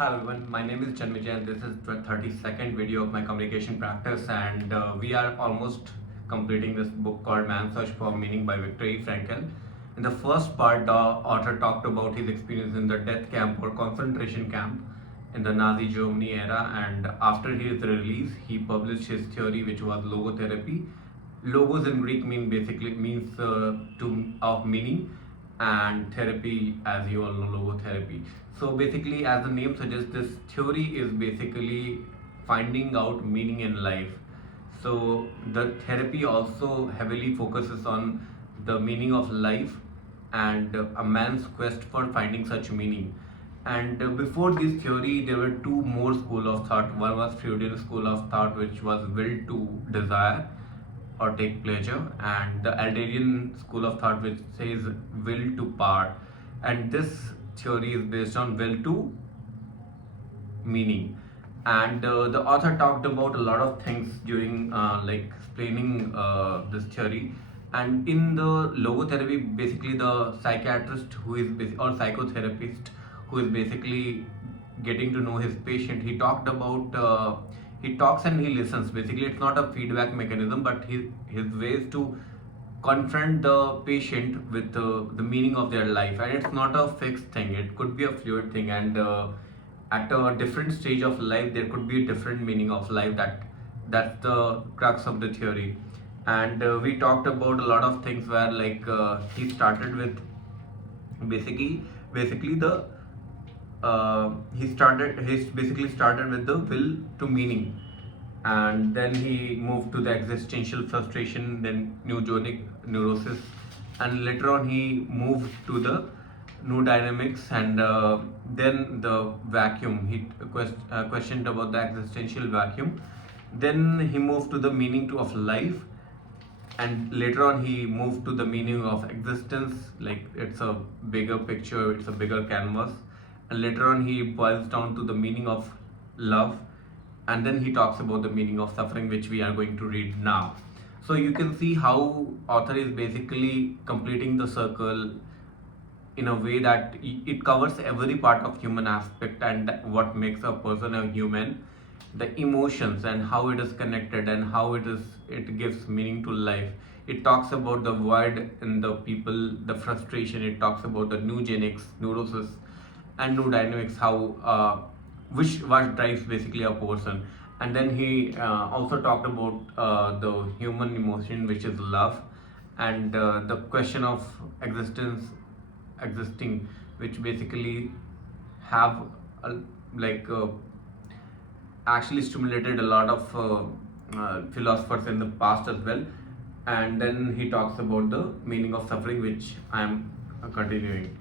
Hi everyone, my name is Janmijay and this is the 32nd video of my communication practice, and we are almost completing this book called Man's Search for Meaning by Viktor Frankl. In the first part, the author talked about his experience in the death camp or concentration camp in the Nazi Germany era, and after his release he published his theory, which was logotherapy. Logos in Greek means of meaning, and therapy, as you all know, logotherapy. So basically, as the name suggests, this theory is basically finding out meaning in life. So the therapy also heavily focuses on the meaning of life and a man's quest for finding such meaning. And before this theory, there were two more school of thought. One was Freudian school of thought, which was will to desire or take pleasure, and the Adlerian school of thought, which says will to power. And this theory is based on will to meaning. And the author talked about a lot of things during explaining this theory. And in the logotherapy, basically the psychiatrist who is or psychotherapist who is basically getting to know his patient, he talked about he talks and he listens. Basically, it's not a feedback mechanism, but his ways to confront the patient with the meaning of their life. And it's not a fixed thing, it could be a fluid thing, and at a different stage of life there could be a different meaning of life. That's the crux of the theory. And we talked about a lot of things where he started with basically the he basically started with the will to meaning, and then he moved to the existential frustration, then neurogenic neurosis, and later on he moved to the new dynamics, and then the vacuum. He questioned about the existential vacuum. Then he moved to the meaning of life, and later on he moved to the meaning of existence, like it's a bigger picture, it's a bigger canvas. And later on he boils down to the meaning of love, and then he talks about the meaning of suffering, which we are going to read now. So you can see how author is basically completing the circle in a way that it covers every part of human aspect and what makes a person a human, the emotions and how it is connected, and how it gives meaning to life. It talks about the void in the people, the frustration. It talks about the neurogenics, neurosis, and new dynamics, how what drives basically a person. And then he also talked about the human emotion, which is love, and the question of existing, which basically have uh, like uh, actually stimulated a lot of philosophers in the past as well. And then he talks about the meaning of suffering, which I am continuing.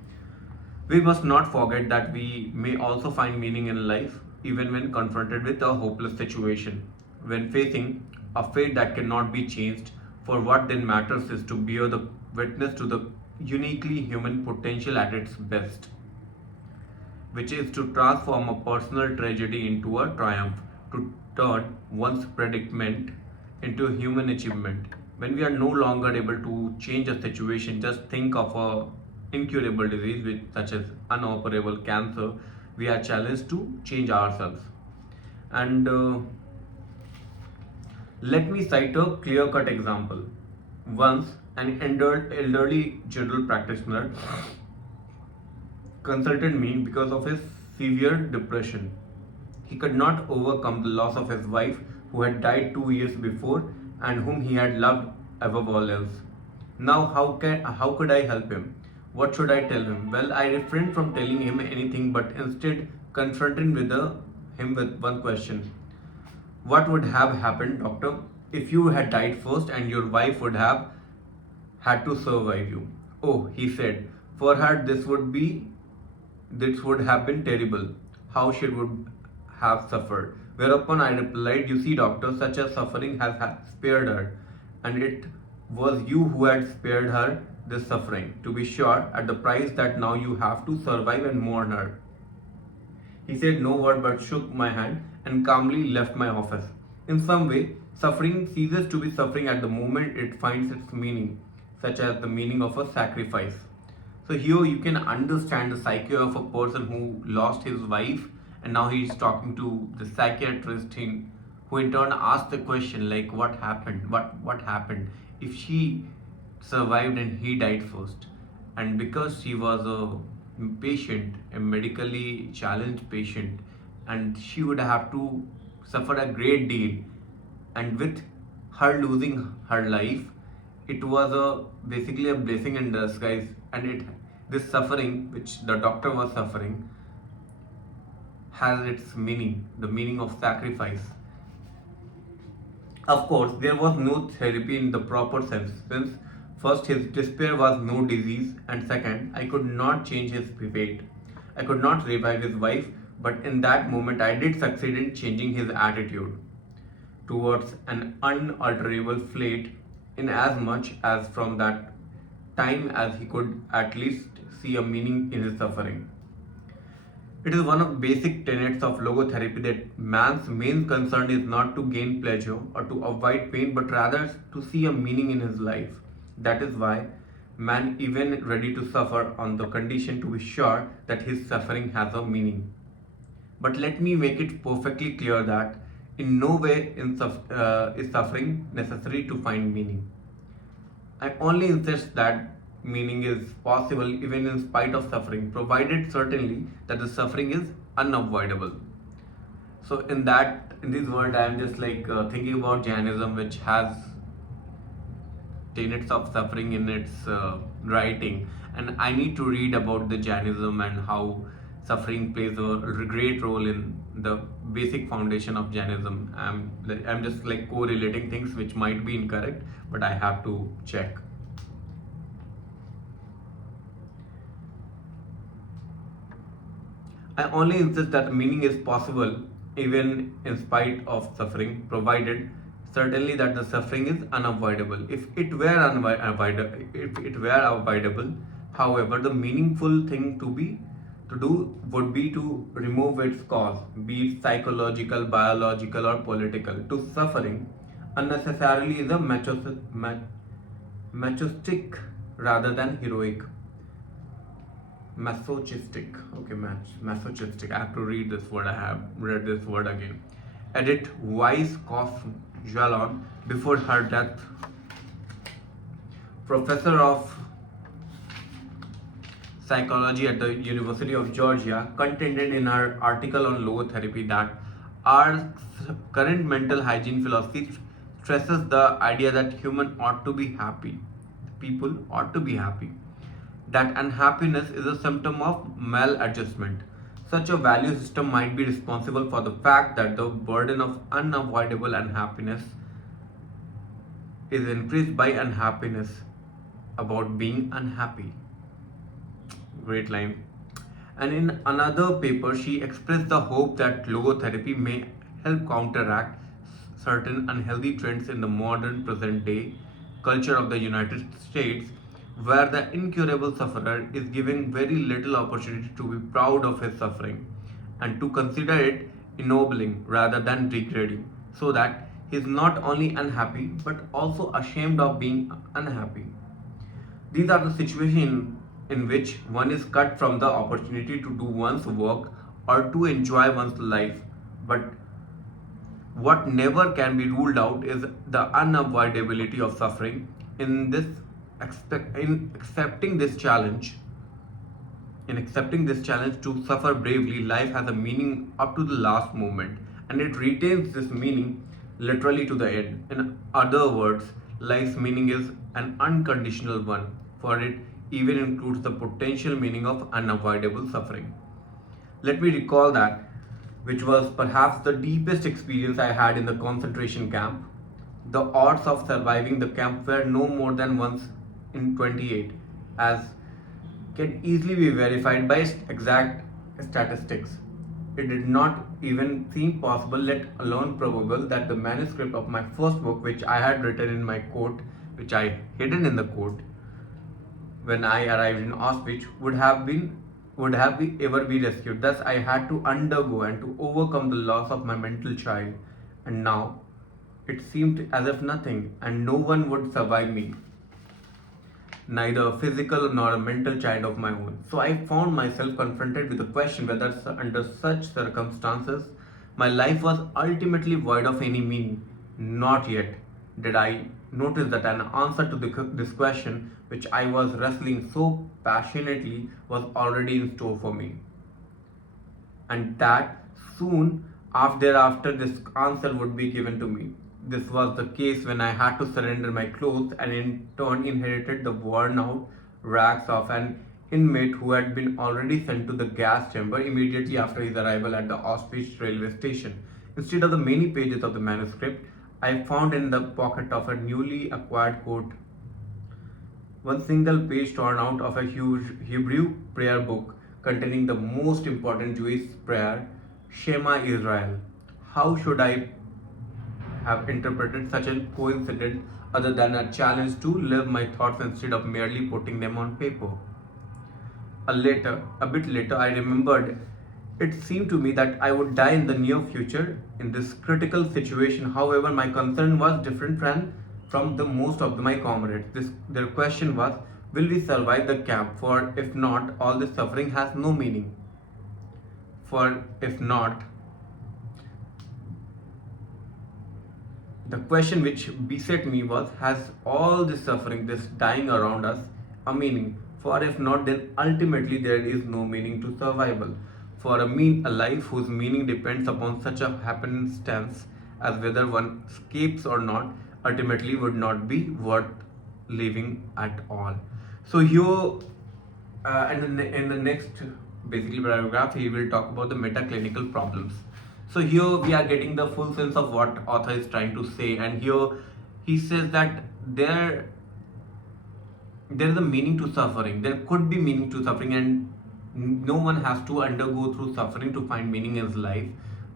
We must not forget that we may also find meaning in life even when confronted with a hopeless situation. When facing a fate that cannot be changed, for what then matters is to bear the witness to the uniquely human potential at its best, which is to transform a personal tragedy into a triumph, to turn one's predicament into a human achievement. When we are no longer able to change a situation, just think of a incurable disease such as unoperable cancer. We are challenged to change ourselves. And let me cite a clear-cut example. Once, an elderly general practitioner consulted me because of his severe depression. He could not overcome the loss of his wife, who had died 2 years before and whom he had loved above all else. Now, how could I help him? What should I tell him? Well, I refrained from telling him anything, but instead confronted him with one question. What would have happened, doctor, if you had died first and your wife would have had to survive you? Oh, he said, for her this would have been terrible. How she would have suffered. Whereupon I replied, you see, doctor, such a suffering has spared her, and it was you who had spared her this suffering, to be sure, at the price that now you have to survive and mourn her. He said no word but shook my hand and calmly left my office. In some way, suffering ceases to be suffering at the moment it finds its meaning, such as the meaning of a sacrifice. So here you can understand the psyche of a person who lost his wife and now he's talking to the psychiatrist who in turn asked the question like what happened if she survived and he died first. And because she was a patient, a medically challenged patient, and she would have to suffer a great deal, and with her losing her life, it was a basically a blessing in disguise. And it this suffering which the doctor was suffering has its meaning, the meaning of sacrifice. Of course, there was no therapy in the proper sense, since first his despair was no disease, and second, I could not change his fate. I could not revive his wife, but in that moment I did succeed in changing his attitude towards an unalterable fate, in as much as from that time as he could at least see a meaning in his suffering. It is one of the basic tenets of logotherapy that man's main concern is not to gain pleasure or to avoid pain, but rather to see a meaning in his life. That is why man even ready to suffer on the condition to be sure that his suffering has a meaning. But let me make it perfectly clear that in no way is suffering necessary to find meaning. I only insist that meaning is possible even in spite of suffering, provided certainly that the suffering is unavoidable. So in this world, I am just like thinking about Jainism, which has tenets of suffering in its writing, and I need to read about the Jainism and how suffering plays a great role in the basic foundation of Jainism. I'm just like correlating things which might be incorrect, but I have to check. I only insist that meaning is possible even in spite of suffering, provided certainly that the suffering is unavoidable. If it were avoidable, however, the meaningful thing to do would be to remove its cause, be it psychological, biological, or political. To suffering unnecessarily is a masochistic rather than heroic. Masochistic. Okay, masochistic. I have to read this word. I have read this word again. Edith Weiss Koff Jalon, before her death, professor of psychology at the University of Georgia, contended in her article on logotherapy that our current mental hygiene philosophy stresses the idea that human ought to be happy. People ought to be happy. That unhappiness is a symptom of maladjustment. Such a value system might be responsible for the fact that the burden of unavoidable unhappiness is increased by unhappiness about being unhappy. Great line. And in another paper, she expressed the hope that logotherapy may help counteract certain unhealthy trends in the modern present day culture of the United States, where the incurable sufferer is given very little opportunity to be proud of his suffering and to consider it ennobling rather than degrading, so that he is not only unhappy but also ashamed of being unhappy. These are the situations in which one is cut from the opportunity to do one's work or to enjoy one's life. But what never can be ruled out is the unavoidability of suffering. In accepting this challenge, to suffer bravely, life has a meaning up to the last moment, and it retains this meaning literally to the end. In other words, life's meaning is an unconditional one, for it even includes the potential meaning of unavoidable suffering. Let me recall that, which was perhaps the deepest experience I had in the concentration camp. The odds of surviving the camp were no more than once in 28, as can easily be verified by exact statistics. It did not even seem possible, let alone probable, that the manuscript of my first book, which I had written in my coat, which I hidden in the coat when I arrived in Auschwitz, ever be rescued. Thus, I had to undergo and to overcome the loss of my mental child, and now it seemed as if nothing and no one would survive me. neither a physical nor a mental child of my own. So I found myself confronted with the question whether under such circumstances my life was ultimately void of any meaning. Not yet did I notice that an answer to this question, which I was wrestling so passionately, was already in store for me, and that soon after this answer would be given to me. This was the case when I had to surrender my clothes and in turn inherited the worn out rags of an inmate who had been already sent to the gas chamber immediately after his arrival at the Auschwitz railway station. Instead of the many pages of the manuscript, I found in the pocket of a newly acquired coat one single page torn out of a huge Hebrew prayer book containing the most important Jewish prayer, Shema Israel. How should I have interpreted such a coincidence other than a challenge to live my thoughts instead of merely putting them on paper? A bit later, I remembered it seemed to me that I would die in the near future in this critical situation. However, my concern was different from the most of my comrades. Their question was, will we survive the camp? For if not, all this suffering has no meaning. For if not, the question which beset me was, has all this suffering, this dying around us, a meaning? For if not, then ultimately there is no meaning to survival. For a life whose meaning depends upon such a happenstance as whether one escapes or not, ultimately would not be worth living at all. So here, in the next basically paragraph, he will talk about the metaclinical problems. So here we are getting the full sense of what author is trying to say, and here he says that there is a meaning to suffering. There could be meaning to suffering, and no one has to undergo through suffering to find meaning in his life.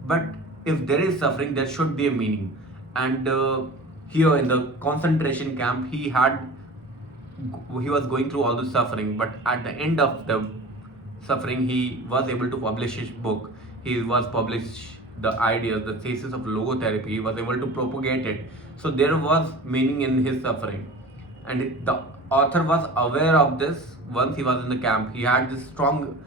But if there is suffering, there should be a meaning. And here in the concentration camp, he was going through all the suffering, but at the end of the suffering, he was able to publish his book. He was published the ideas, the thesis of logotherapy. He was able to propagate it. So there was meaning in his suffering, and the author was aware of this once he was in the camp. He had this strong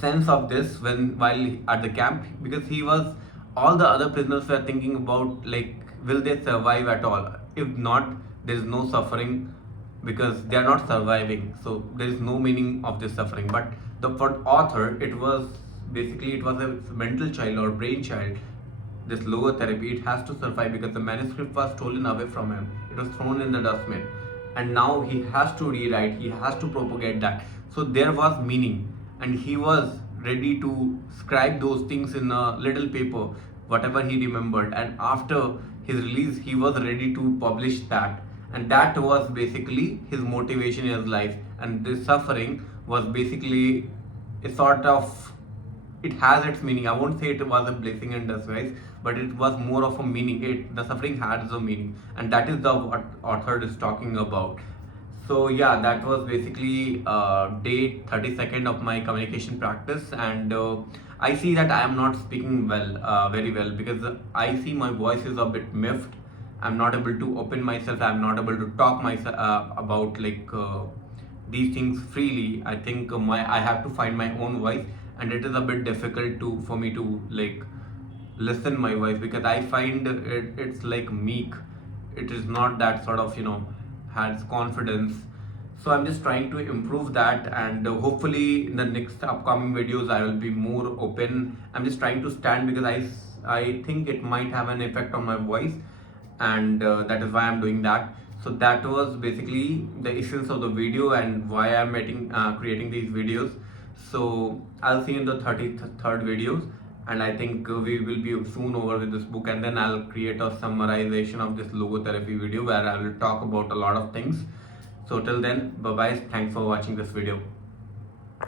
sense of this while at the camp, because he was all the other prisoners were thinking about, like, will they survive at all? If not, there is no suffering because they are not surviving. So there is no meaning of this suffering. But for author, it was a mental child or brain child. This logotherapy, it has to survive because the manuscript was stolen away from him. It was thrown in the dustbin, and now he has to rewrite. He has to propagate that. So there was meaning, and he was ready to scribe those things in a little paper, whatever he remembered. And after his release, he was ready to publish that, and that was basically his motivation in his life. And this suffering was basically a sort of, it has its meaning. I won't say it was a blessing in disguise, but it was more of a meaning. The suffering has a meaning, and that is what author is talking about. So yeah, that was basically day 32nd of my communication practice, and I see that I am not speaking very well, because I see my voice is a bit miffed. I'm not able to open myself. I'm not able to talk myself about these things freely. I think I have to find my own voice, and it is a bit difficult for me to listen my voice, because I find it's like meek. It is not that sort of has confidence. So I'm just trying to improve that, and hopefully in the next upcoming videos I will be more open. I'm just trying to stand, because I think it might have an effect on my voice, and that is why I'm doing that. So that was basically the essence of the video and why I'm creating these videos. So I'll see you in the 33rd videos, and I think we will be soon over with this book, and then I'll create a summarization of this logotherapy video where I will talk about a lot of things. So till then, bye bye, thanks for watching this video.